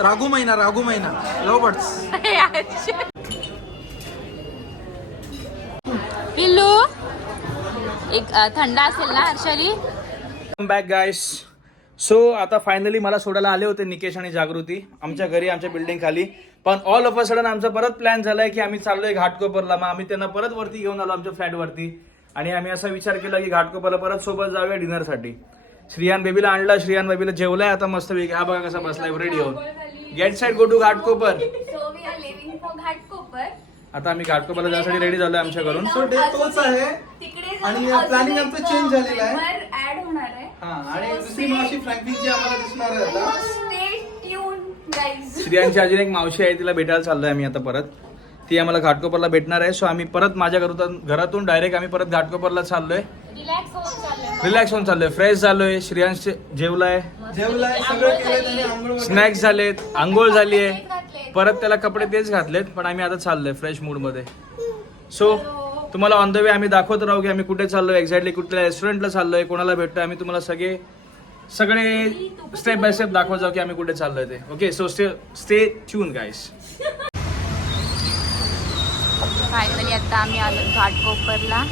रागू महिना रागू महिना. लव बर्ड्स पिल्लू एक अ, थंड असेल ना हर्षाली? बॅक गायस सो आता फायनली मला सोडायला आले होते निकेश आणि जागृती. आमच्या घरी आमच्या बिल्डिंग खाली. पण ऑल ऑफ अ सडन आमचा परत प्लॅन झालाय की आम्ही चाललोय घाटकोपरला. मग आम्ही त्यांना परत वरती घेऊन आलो आमच्या फ्लॅट वरती. आणि आम्ही असा विचार केला की घाटकोपरला परत सोबत जाऊया डिनरसाठी श्रियान बेबीला आणला श्रियान बेबीला जेवलाय आता मस्त वेगळा हा बघा कसा बसलाय रेडी होऊन get set go to Ghatkopar. आता आम्ही घाटकोपरला जाण्यासाठी रेडी झालोय आमच्या घरून So day तोच आहे. आणि अजून आमचं एक change झालेलं आहे. होणार हा आणि दुसरी मावशी फ्रँकली जी आम्हाला दिसणार आहे स्त्रियांची अजून एक मावशी आहे तिला भेटायला चाललोय आम्ही आता परत. ती आम्हाला घाटकोपरला भेटणार आहे. सो आम्ही परत माझ्या घरातून घरातून डायरेक्ट आम्ही परत घाटकोपरला चाललोय. रिलॅक्स होऊन चाललंय. फ्रेश झालोय. श्रियांश जेवलाय. जेवलाय सगळं केलंय त्यांनी आंघोळ वगैरे. स्नॅक्स झालेत आंघोळ झाली आहे परत त्याला कपडे तेच घातलेत पण आम्ही आता चाललोय फ्रेश मूडमध्ये. सो तुम्हाला ऑन द वे आम्ही दाखवत राहू की आम्ही कुठे चाललोय एक्झॅक्टली कुठल्या रेस्टॉरंटला चाललोय कोणाला भेटतोय आम्ही तुम्हाला सगळे सगळे स्टेप बाय स्टेप दाखवत जाऊ की आम्ही कुठे चाललोय ते. Okay so stay stay tuned guys finally आता आम्ही आलो घाटकोपरला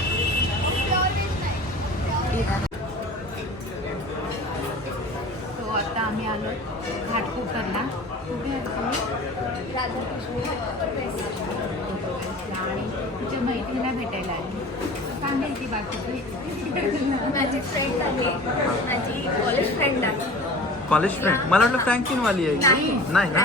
तो आता आम्ही आलो घाटकोपरला. आणि तुझ्या मैत्रीला भेटायला आली. काय माहिती बाकी. माझी फ्रेंड आहे. माझी कॉलेज फ्रेंड आहे. कॉलेज फ्रेंड मला वाटलं फ्रँकिन वाली आहे. नाही ना?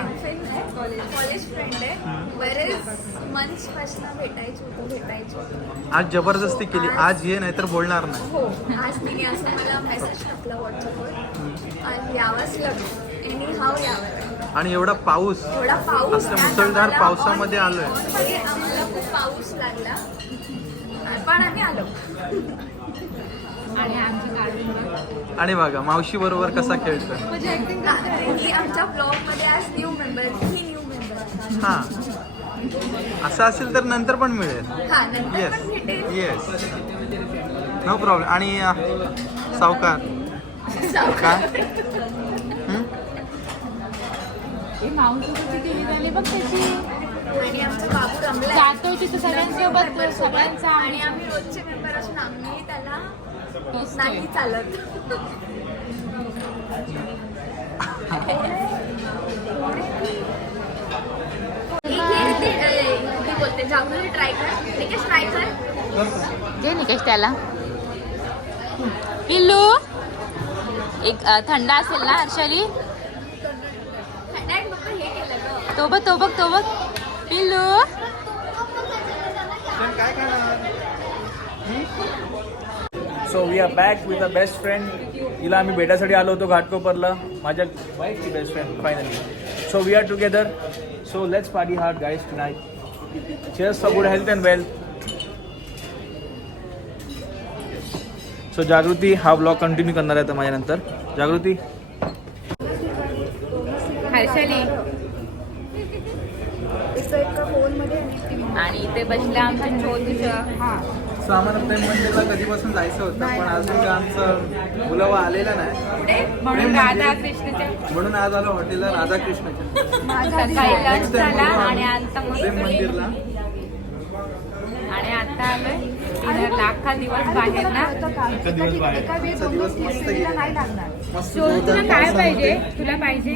कॉलेज फ्रेंड आहे. बरेच मंथ्सपासून भेटायचं होतं भेटायचं होतं. आज जबरदस्ती केली. आज ये नाही तर बोलणार नाही. हो आज तिने असं मला मेसेज टाकला व्हॉट्सअपवर आज यावंच लागलं. एनी हाव यावं आणि एवढा पाऊस. आज मुसळधार पावसामध्ये आलोय. आम्हाला खूप पाऊस लागला. पण आम्ही आलो. आणि आमची आणि बघा मावशी बरोबर कसा खेळतोय. ही आमच्या ब्लॉगमध्ये आज न्यू मेंबर ही न्यू मेंबर हा. असं असेल तर नंतर पण मिळेल. हा नंतर येस येस नो प्रॉब्लेम आणि सावकार? काय हं? मावशी टीव्ही झाली बघ त्याची. आणि आमचा बाबू रमलाय. जातोय तिथं सगळ्यांसोबत सगळ्यांचा आणि आम्ही रोजचे मेंबर असून आम्ही त्याला नाही चालत. ही घे ते, अ, ती बोलते. जागृती ट्राय कर. ठीक आहे ट्राय कर. दे निकेश त्याला. पिल्लू एक थंड असेल ना हर्षाली? हे तो बघ तो बघ तो बघ. पिल्लू. So we are back with a best friend हिला आम्ही भेटायसाठी आलो होतो घाटकोपरला. माझ्या वाईफची best friend finally so we are together so let's party hard guys tonight cheers for good health and wealth so Jagruti हा ब्लॉग कंटिन्यू करणार आहे आता माझ्यानंतर. जागृती आणि इथे बसले आमचे छोटूचं सो आम्हाला प्रेम मंदिरला कधीपासून जायचं होतं पण अजून काय आमचं मुलं आलेलं नाही. म्हणून राधा कृष्णच्या म्हणून आज आलो हॉटेलला राधाकृष्णाच्या. सकाळी Next लंच time झाला बोलू आणि. आता प्रेम मस्त मंदिरला. आणि आता आलोय. डिनरला अख्खा दिवस बाहेर ना. एका दिवस बाहेर. आजचा दिवस मस्त गेला. मस्त तुला जोरदार काय. पाहिजे? तुला पाहिजे?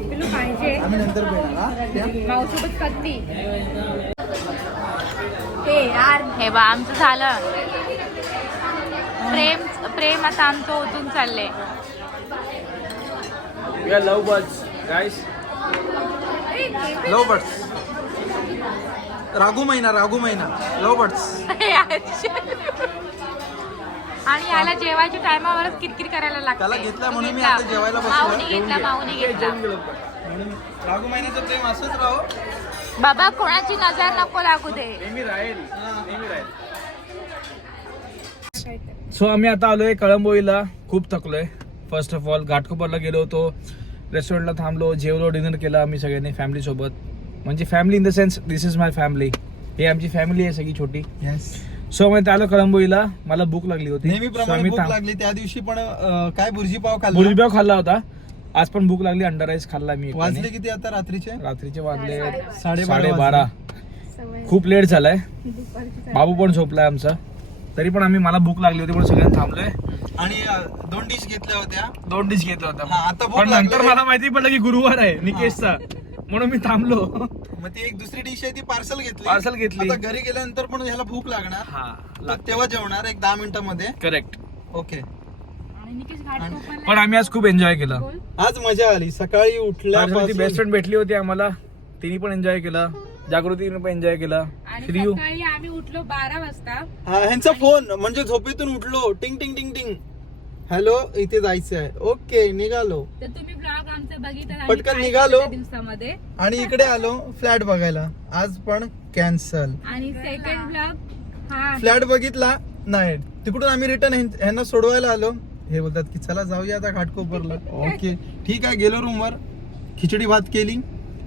तुला पाहिजे? आम्ही नंतर भेटणार हा? मावसोबत कत्ती हे यार. हे बा आमचं झालं. प्रेम प्रेम आता आमचं ओतून चाललंय. Love birds guys love birds. रागू महिना रागू महिना लव बर्ड्स. आणि याला जेवायच्या टायमावरच किरकिर करायला लागते. त्याला घेतला म्हणून मी. आता जेवायला बसलोय. माऊनी घेतला माऊनी घेतला. रागू महिन्याचं प्रेम असंच राहो. बाबा कोणाची नजर नको लागू दे. नेहमी राहील. नेहमी राहील. सो आम्ही आता आलोय कळंबोईला. खूप थकलोय. फर्स्ट ऑफ ऑल घाटकोपरला गेलो होतो. रेस्टॉरंटला थांबलो. जेवलो डिनर केलं आम्ही सगळ्यांनी फॅमिली सोबत. म्हणजे family in the sense this is my family हे आमची फॅमिली आहे सगळी छोटी. सो आम्ही आलो कळंबोईला. मला भूक लागली होती. लागली. त्या दिवशी पण काय बुर्जी पाव खाल्ला? बुर्जीपाव खाल्ला होता. आज पण भूक लागली अंडा राईस खाल्ला मी एकट्याने. वाजले किती आता रात्रीचे? रात्रीचे वाजले साडेबारा साडेबारा. खूप लेट झालाय. बाबू पण झोपलाय आमचा. तरी पण आम्ही मला भूक लागली होती म्हणून सगळ्यांनी थांबलोय. आणि अ, दोन डिश घेतल्या होत्या. दोन डिश घेतला हा, होता आता भूक पण नंतर लागली. मला माहिती पडलं की गुरुवार आहे निकेशचा. म्हणून मी थांबलो. मग ती एक दुसरी डिश आहे ती पार्सल घेतली. Parcel घेतली. आता घरी गेल्यानंतर पण ह्याला भूक लागणार. हा तर तेव्हा जेवणार एक दहा मिनिटामध्ये. करेक्ट. ओके. पण आम्ही आज खूप एन्जॉय केलं. आज मजा आली. सकाळी बेस्ट उठल्यापासून फ्रेंड भेटली होती आम्हाला. तिने पण एन्जॉय केलं. जागृतीने पण एन्जॉय केलं. आणि श्रीयू सकाळी आम्ही उठलो बारा वाजता. हा ह्यांचा फोन म्हणजे झोपेतून उठलो. टिंग टिंग टिंग टिंग. हॅलो इथे जायचं आहे. ओके निघालो. तर तुम्ही ब्लॉग आमचा बघितला आणि पटकन निघालो. दिवसामध्ये. आणि इकडे आलो फ्लॅट बघायला. आज पण कॅन्सल आणि सेकंड ब्लॉग हा. फ्लॅट बघितला? नाही. तिकडून आम्ही रिटर्न ह्यांना सोडवायला आलो. हे बोलतात की चला जाऊया आता घाटकोपरला. ओके. ठीक आहे गेलो रूमवर खिचडी भात केली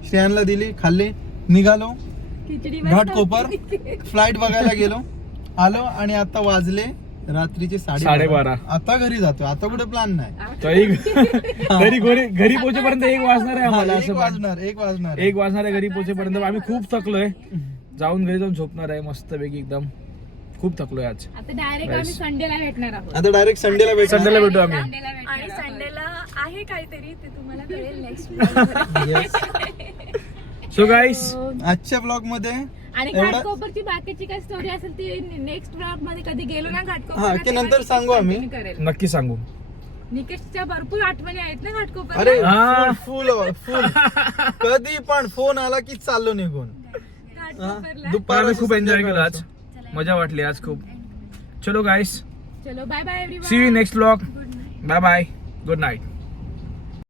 श्रेयांना दिली खाल्ले निघालो. खिचडी घाटकोपर. फ्लाईट बघायला गेलो. आलो आणि आता वाजले रात्रीचे साडेबारा. आता घरी जातो आता कुठे प्लॅन नाही. तरी घरी घरी घरी पोहोचेपर्यंत एक वाजणार आहे आम्हाला. हा, एक असं. वाजणार एक वाजणार. एक वाजणार आहे घरी पोहोचेपर्यंत आम्ही खूप थकलोय. जाऊन घरी जाऊन झोपणार आहे मस्त पैकी एकदम. खूप थकलोय आज. आता डायरेक्ट आम्ही संडेला भेटणार आहोत. आता डायरेक्ट संडेला भेट संडेला भेटू आम्ही. आणि. संडेला आहे काहीतरी ते तुम्हाला कळेल नेक्स्ट सो गाईस. आजच्या ब्लॉगमध्ये आणि घाटकोपरची बाकीची काय स्टोरी असेल ती नेक्स्ट ब्लॉगमध्ये कधी गेलो ना हा, घाटकोपर की नंतर सांगू आम्ही. नक्की सांगू. निकेशच्या भरपूर आठवणी आहेत ना घाटकोपर अरे हा. फुल फुल कधी पण फोन आला की चाललो निघून. घाटकोपरला. दुपार आम्ही खूप एन्जॉय केलं आज. मजा वाटली आज खूप. चलो गाईस चलो bye bye see you next blog bye bye good night